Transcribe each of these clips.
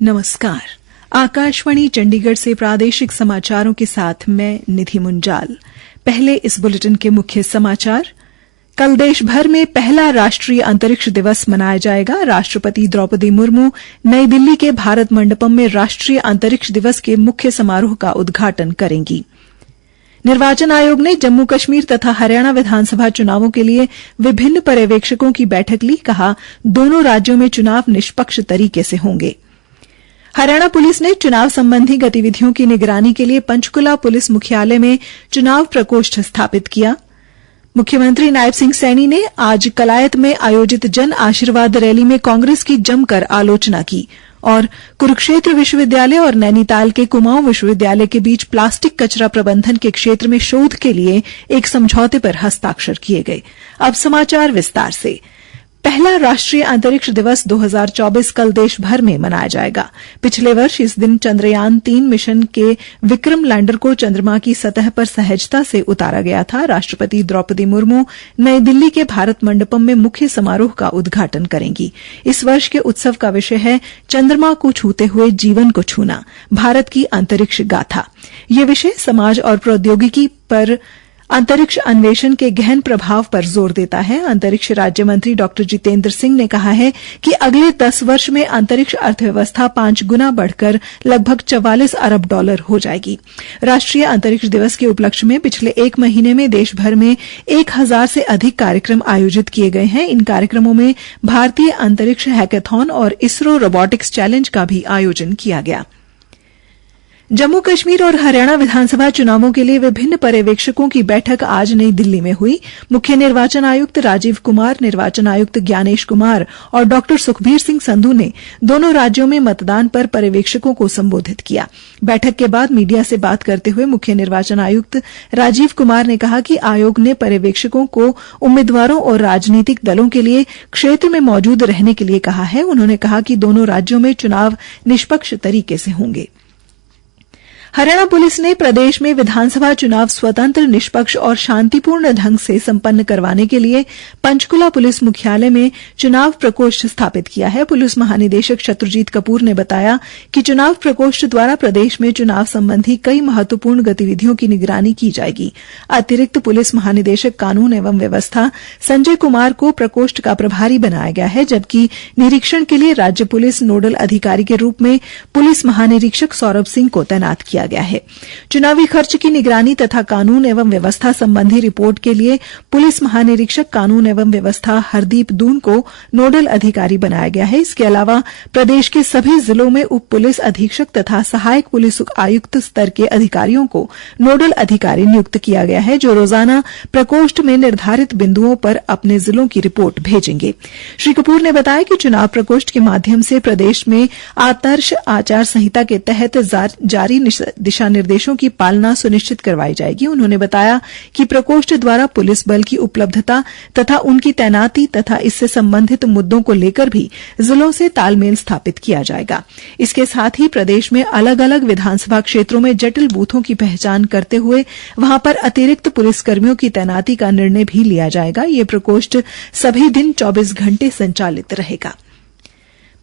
नमस्कार। आकाशवाणी चंडीगढ़ से प्रादेशिक समाचारों के साथ मैं निधि मुंजाल। पहले इस बुलेटिन के मुख्य समाचार। कल देश भर में पहला राष्ट्रीय अंतरिक्ष दिवस मनाया जाएगा। राष्ट्रपति द्रौपदी मुर्मू नई दिल्ली के भारत मंडपम में राष्ट्रीय अंतरिक्ष दिवस के मुख्य समारोह का उद्घाटन करेंगी। निर्वाचन आयोग ने जम्मू कश्मीर तथा हरियाणा विधानसभा चुनावों के लिए विभिन्न पर्यवेक्षकों की बैठक ली। कहा, दोनों राज्यों में चुनाव निष्पक्ष तरीके से होंगे। हरियाणा पुलिस ने चुनाव संबंधी गतिविधियों की निगरानी के लिए पंचकुला पुलिस मुख्यालय में चुनाव प्रकोष्ठ स्थापित किया। मुख्यमंत्री नायब सिंह सैनी ने आज कलायत में आयोजित जन आशीर्वाद रैली में कांग्रेस की जमकर आलोचना की और कुरुक्षेत्र विश्वविद्यालय और नैनीताल के कुमाऊं विश्वविद्यालय के बीच प्लास्टिक कचरा प्रबंधन के क्षेत्र में शोध के लिए एक समझौते पर हस्ताक्षर किए गए। अब समाचार विस्तार से। पहला राष्ट्रीय अंतरिक्ष दिवस 2024 कल देश भर में मनाया जाएगा। पिछले वर्ष इस दिन चंद्रयान 3 मिशन के विक्रम लैंडर को चंद्रमा की सतह पर सहजता से उतारा गया था। राष्ट्रपति द्रौपदी मुर्मू नई दिल्ली के भारत मंडपम में मुख्य समारोह का उद्घाटन करेंगी। इस वर्ष के उत्सव का विषय है चंद्रमा को छूते हुए जीवन को छूना, भारत की अंतरिक्ष गाथा। ये विषय समाज और प्रौद्योगिकी पर अंतरिक्ष अन्वेषण के गहन प्रभाव पर जोर देता है। अंतरिक्ष राज्य मंत्री डॉ जितेंद्र सिंह ने कहा है कि अगले 10 वर्ष में अंतरिक्ष अर्थव्यवस्था 5 गुना बढ़कर लगभग 44 अरब डॉलर हो जाएगी। राष्ट्रीय अंतरिक्ष दिवस के उपलक्ष्य में पिछले 1 महीने में देश भर में 1000 से अधिक कार्यक्रम आयोजित किए गए हैं। इन कार्यक्रमों में भारतीय अंतरिक्ष हैकाथॉन और इसरो रोबोटिक्स चैलेंज का भी आयोजन किया गया। जम्मू कश्मीर और हरियाणा विधानसभा चुनावों के लिए विभिन्न पर्यवेक्षकों की बैठक आज नई दिल्ली में हुई। मुख्य निर्वाचन आयुक्त राजीव कुमार, निर्वाचन आयुक्त ज्ञानेश कुमार और डॉ सुखबीर सिंह संधू ने दोनों राज्यों में मतदान पर पर्यवेक्षकों को संबोधित किया। बैठक के बाद मीडिया से बात करते हुए मुख्य निर्वाचन आयुक्त राजीव कुमार ने कहा कि आयोग ने पर्यवेक्षकों को उम्मीदवारों और राजनीतिक दलों के लिए क्षेत्र में मौजूद रहने के लिए कहा है। उन्होंने कहा कि दोनों राज्यों में चुनाव निष्पक्ष तरीके से होंगे। हरियाणा पुलिस ने प्रदेश में विधानसभा चुनाव स्वतंत्र, निष्पक्ष और शांतिपूर्ण ढंग से संपन्न करवाने के लिए पंचकुला पुलिस मुख्यालय में चुनाव प्रकोष्ठ स्थापित किया है। पुलिस महानिदेशक शत्रुजीत कपूर ने बताया कि चुनाव प्रकोष्ठ द्वारा प्रदेश में चुनाव संबंधी कई महत्वपूर्ण गतिविधियों की निगरानी की जाएगी। अतिरिक्त पुलिस महानिदेशक कानून एवं व्यवस्था संजय कुमार को प्रकोष्ठ का प्रभारी बनाया गया है, जबकि निरीक्षण के लिए राज्य पुलिस नोडल अधिकारी के रूप में पुलिस महानिरीक्षक सौरभ सिंह को तैनात किया गया है। चुनावी खर्च की निगरानी तथा कानून एवं व्यवस्था संबंधी रिपोर्ट के लिए पुलिस महानिरीक्षक कानून एवं व्यवस्था हरदीप दून को नोडल अधिकारी बनाया गया है। इसके अलावा प्रदेश के सभी जिलों में उप पुलिस अधीक्षक तथा सहायक पुलिस आयुक्त स्तर के अधिकारियों को नोडल अधिकारी नियुक्त किया गया है, जो रोजाना प्रकोष्ठ में निर्धारित बिंदुओं पर अपने जिलों की रिपोर्ट भेजेंगे। श्री कपूर ने बताया कि चुनाव प्रकोष्ठ के माध्यम से प्रदेश में आदर्श आचार संहिता के तहत जारी दिशा निर्देशों की पालना सुनिश्चित करवाई जाएगी। उन्होंने बताया कि प्रकोष्ठ द्वारा पुलिस बल की उपलब्धता तथा उनकी तैनाती तथा इससे संबंधित मुद्दों को लेकर भी जिलों से तालमेल स्थापित किया जाएगा। इसके साथ ही प्रदेश में अलग अलग विधानसभा क्षेत्रों में जटिल बूथों की पहचान करते हुए वहां पर अतिरिक्त पुलिसकर्मियों की तैनाती का निर्णय भी लिया जाएगा। ये प्रकोष्ठ सभी दिन 24 घंटे संचालित रहेगा।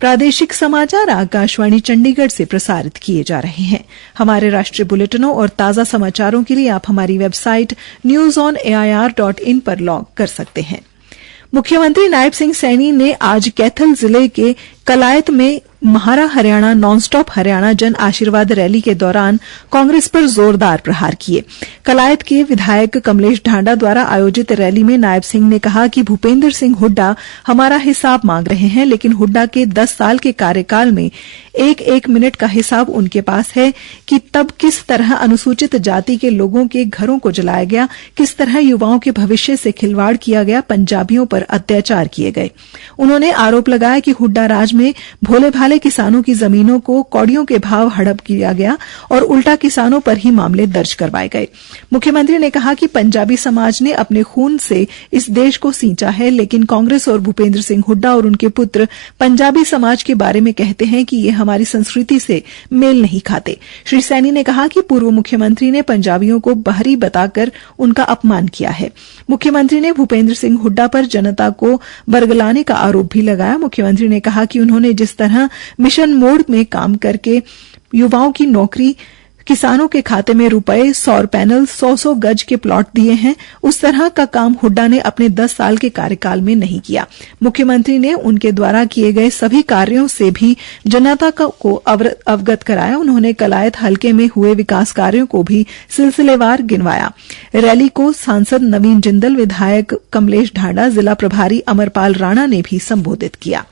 प्रादेशिक समाचार आकाशवाणी चंडीगढ़ से प्रसारित किए जा रहे हैं। हमारे राष्ट्रीय बुलेटिनों और ताज़ा समाचारों के लिए आप हमारी वेबसाइट newsonair.in पर लॉग कर सकते हैं। मुख्यमंत्री नायब सिंह सैनी ने आज कैथल जिले के कलायत में महारा Haryana non stop Haryana Jan Ashirwad rally के दौरान कांग्रेस पर जोरदार प्रहार किए। कलायत के विधायक कमलेश ढांडा द्वारा आयोजित रैली में नायब सिंह ने कहा कि भूपेंद्र सिंह हुड्डा हमारा हिसाब मांग रहे हैं, लेकिन हुड्डा के 10 साल के कार्यकाल में एक मिनट का हिसाब उनके पास है कि तब किस तरह अनुसूचित जाति के लोगों के घरों को जलाया गया, किस तरह युवाओं के भविष्य से खिलवाड़ किया गया, पंजाबियों पर अत्याचार किए गए। उन्होंने आरोप लगाया कि हुड्डा राज में भोले भाले किसानों की जमीनों को कौड़ियों के भाव हड़प किया गया और उल्टा किसानों पर ही मामले दर्ज करवाए गए। मुख्यमंत्री ने कहा कि पंजाबी समाज ने अपने खून से इस देश को सींचा है, लेकिन कांग्रेस और भूपेंद्र सिंह हुड्डा और उनके पुत्र पंजाबी समाज के बारे में कहते हैं कि ये हमारी संस्कृति से मेल नहीं खाते। श्री सैनी ने कहा कि पूर्व मुख्यमंत्री ने पंजाबियों को बहरी बताकर उनका अपमान किया है। मुख्यमंत्री ने भूपेंद्र सिंह हुड्डा पर जनता को बरगलाने का आरोप भी लगाया। मुख्यमंत्री ने कहा कि उन्होंने जिस तरह मिशन मोड में काम करके युवाओं की नौकरी, किसानों के खाते में रुपए, सौर पैनल, 100 गज के प्लॉट दिए हैं। उस तरह का काम हुड्डा ने अपने 10 साल के कार्यकाल में नहीं किया। मुख्यमंत्री ने उनके द्वारा किए गए सभी कार्यों से भी जनता को अवगत कराया। उन्होंने कलायत हलके में हुए विकास कार्यों को भी सिलसिलेवार गिनवाया। रैली को सांसद नवीन जिंदल, विधायक कमलेश ढांडा, जिला प्रभारी अमरपाल राणा ने भी संबोधित किया।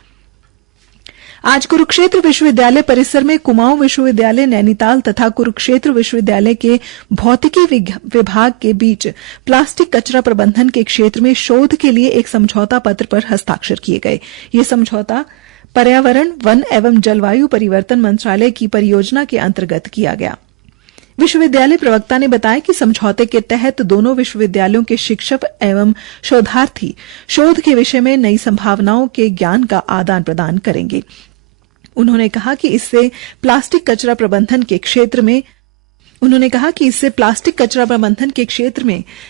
आज कुरुक्षेत्र विश्वविद्यालय परिसर में कुमाऊं विश्वविद्यालय नैनीताल तथा कुरुक्षेत्र विश्वविद्यालय के भौतिकी विभाग के बीच प्लास्टिक कचरा प्रबंधन के क्षेत्र में शोध के लिए एक समझौता पत्र पर हस्ताक्षर किए गए। ये समझौता पर्यावरण, वन एवं जलवायु परिवर्तन मंत्रालय की परियोजना के अंतर्गत किया गया। विश्वविद्यालय प्रवक्ता ने बताया कि समझौते के तहत दोनों विश्वविद्यालयों के शिक्षक एवं शोधार्थी शोध के विषय में नई संभावनाओं के ज्ञान का आदान प्रदान करेंगे। उन्होंने कहा कि इससे प्लास्टिक कचरा प्रबंधन के क्षेत्र में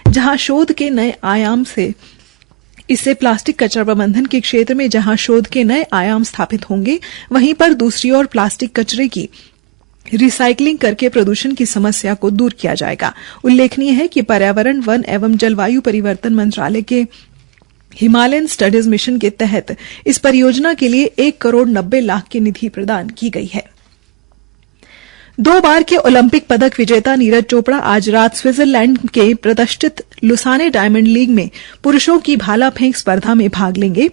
जहां शोध के नए आयाम स्थापित होंगे, वहीं पर दूसरी ओर प्लास्टिक कचरे की रिसाइकलिंग करके प्रदूषण की समस्या को दूर किया जाएगा। उल्लेखनीय है कि पर्यावरण, वन एवं जलवायु परिवर्तन मंत्रालय के हिमालयन स्टडीज मिशन के तहत इस परियोजना के लिए 1 करोड़ 90 लाख की निधि प्रदान की गई है। 2 बार के ओलंपिक पदक विजेता नीरज चोपड़ा आज रात स्विट्जरलैंड के प्रतिष्ठित लुसाने डायमंड लीग में पुरुषों की भाला फेंक स्पर्धा में भाग लेंगे।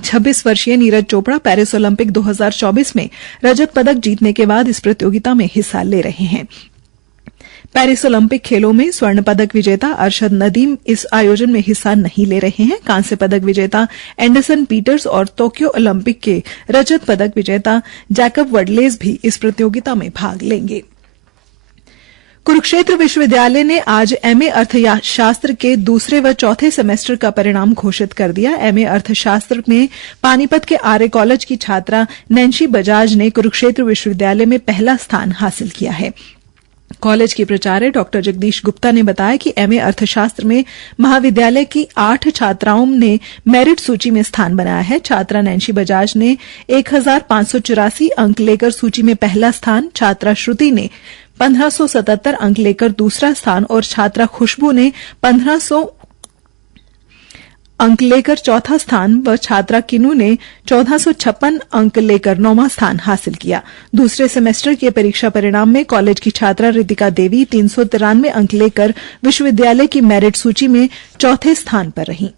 26 वर्षीय नीरज चोपड़ा पेरिस ओलंपिक 2024 में रजत पदक जीतने के बाद इस प्रतियोगिता में हिस्सा ले रहे हैं। पेरिस ओलंपिक खेलों में स्वर्ण पदक विजेता अरशद नदीम इस आयोजन में हिस्सा नहीं ले रहे हैं। कांस्य पदक विजेता एंडरसन पीटर्स और टोक्यो ओलंपिक के रजत पदक विजेता जैकब वर्डलेज भी इस प्रतियोगिता में भाग लेंगे। कुरुक्षेत्र विश्वविद्यालय ने आज एमए अर्थशास्त्र के दूसरे व चौथे सेमेस्टर का परिणाम घोषित कर दिया। एमए अर्थशास्त्र में पानीपत के आर्य कॉलेज की छात्रा नैन्सी बजाज ने कुरुक्षेत्र विश्वविद्यालय में पहला स्थान हासिल किया है। कॉलेज की प्राचार्य डॉ जगदीश गुप्ता ने बताया कि एमए अर्थशास्त्र में महाविद्यालय की 8 छात्राओं ने मेरिट सूची में स्थान बनाया है। छात्रा नैन्सी बजाज ने 1584 अंक लेकर सूची में पहला स्थान, छात्रा श्रुति ने 1577 अंक लेकर दूसरा स्थान और छात्रा खुशबू ने 1500 अंक लेकर चौथा स्थान व छात्रा किन्नू ने 1456 अंक लेकर 9वां स्थान हासिल किया। दूसरे सेमेस्टर के परीक्षा परिणाम में कॉलेज की छात्रा रितिका देवी 393 अंक लेकर विश्वविद्यालय की मेरिट सूची में चौथे स्थान पर रहीं।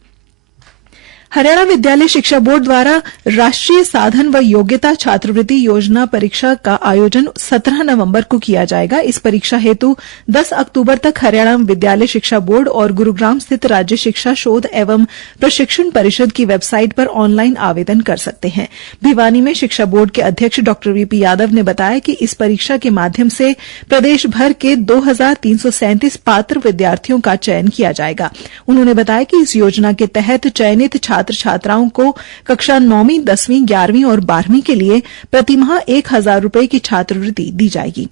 हरियाणा विद्यालय शिक्षा बोर्ड द्वारा राष्ट्रीय साधन व योग्यता छात्रवृत्ति योजना परीक्षा का आयोजन 17 नवंबर को किया जाएगा। इस परीक्षा हेतु 10 अक्टूबर तक हरियाणा विद्यालय शिक्षा बोर्ड और गुरुग्राम स्थित राज्य शिक्षा शोध एवं प्रशिक्षण परिषद की वेबसाइट पर ऑनलाइन आवेदन कर सकते हैं। भिवानी में शिक्षा बोर्ड के अध्यक्ष डॉ वीपी यादव ने बताया कि इस परीक्षा के माध्यम से प्रदेश भर के 2337 पात्र विद्यार्थियों का चयन किया जाएगा। उन्होंने बताया कि इस योजना के तहत चयनित छात्राओं को कक्षा 9वीं, 10वीं, 11वीं और 12वीं के लिए प्रतिमाह 1000 रुपए की छात्रवृत्ति दी जाएगी।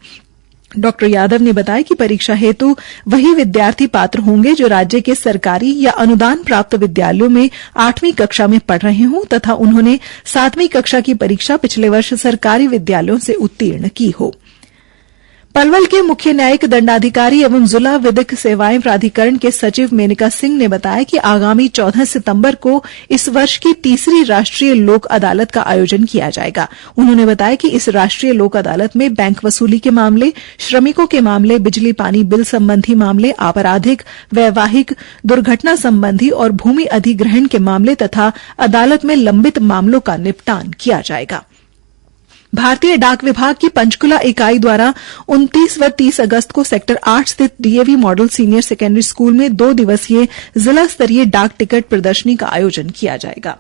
डॉक्टर यादव ने बताया कि परीक्षा हेतु वही विद्यार्थी पात्र होंगे जो राज्य के सरकारी या अनुदान प्राप्त विद्यालयों में 8वीं कक्षा में पढ़ रहे हों तथा उन्होंने 7वीं कक्षा की परीक्षा पिछले वर्ष सरकारी विद्यालयों से उत्तीर्ण की हो। पलवल के मुख्य न्यायिक दंडाधिकारी एवं जिला विधिक सेवाएं प्राधिकरण के सचिव मेनका सिंह ने बताया कि आगामी 14 सितंबर को इस वर्ष की तीसरी राष्ट्रीय लोक अदालत का आयोजन किया जाएगा। उन्होंने बताया कि इस राष्ट्रीय लोक अदालत में बैंक वसूली के मामले, श्रमिकों के मामले, बिजली पानी बिल संबंधी मामले, आपराधिक, वैवाहिक, दुर्घटना संबंधी और भूमि अधिग्रहण के मामले तथा अदालत में लंबित मामलों का निपटान किया जाएगा। भारतीय डाक विभाग की पंचकुला इकाई द्वारा 29 व 30 अगस्त को सेक्टर 8 स्थित DAV model senior secondary school में 2 दिवसीय जिला स्तरीय डाक टिकट प्रदर्शनी का आयोजन किया जाएगा।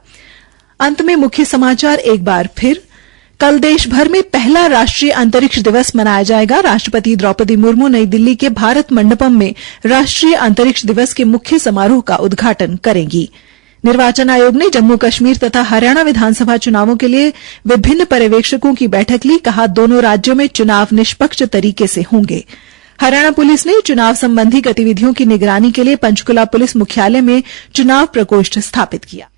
अंत में मुख्य समाचार एक बार फिर। कल देश भर में पहला राष्ट्रीय अंतरिक्ष दिवस मनाया जाएगा। राष्ट्रपति द्रौपदी मुर्मू नई दिल्ली के भारत मंडपम में राष्ट्रीय अंतरिक्ष दिवस के मुख्य समारोह का उद्घाटन करेंगी। निर्वाचन आयोग ने जम्मू कश्मीर तथा हरियाणा विधानसभा चुनावों के लिए विभिन्न पर्यवेक्षकों की बैठक ली। कहा, दोनों राज्यों में चुनाव निष्पक्ष तरीके से होंगे। हरियाणा पुलिस ने चुनाव संबंधी गतिविधियों की निगरानी के लिए पंचकुला पुलिस मुख्यालय में चुनाव प्रकोष्ठ स्थापित किया।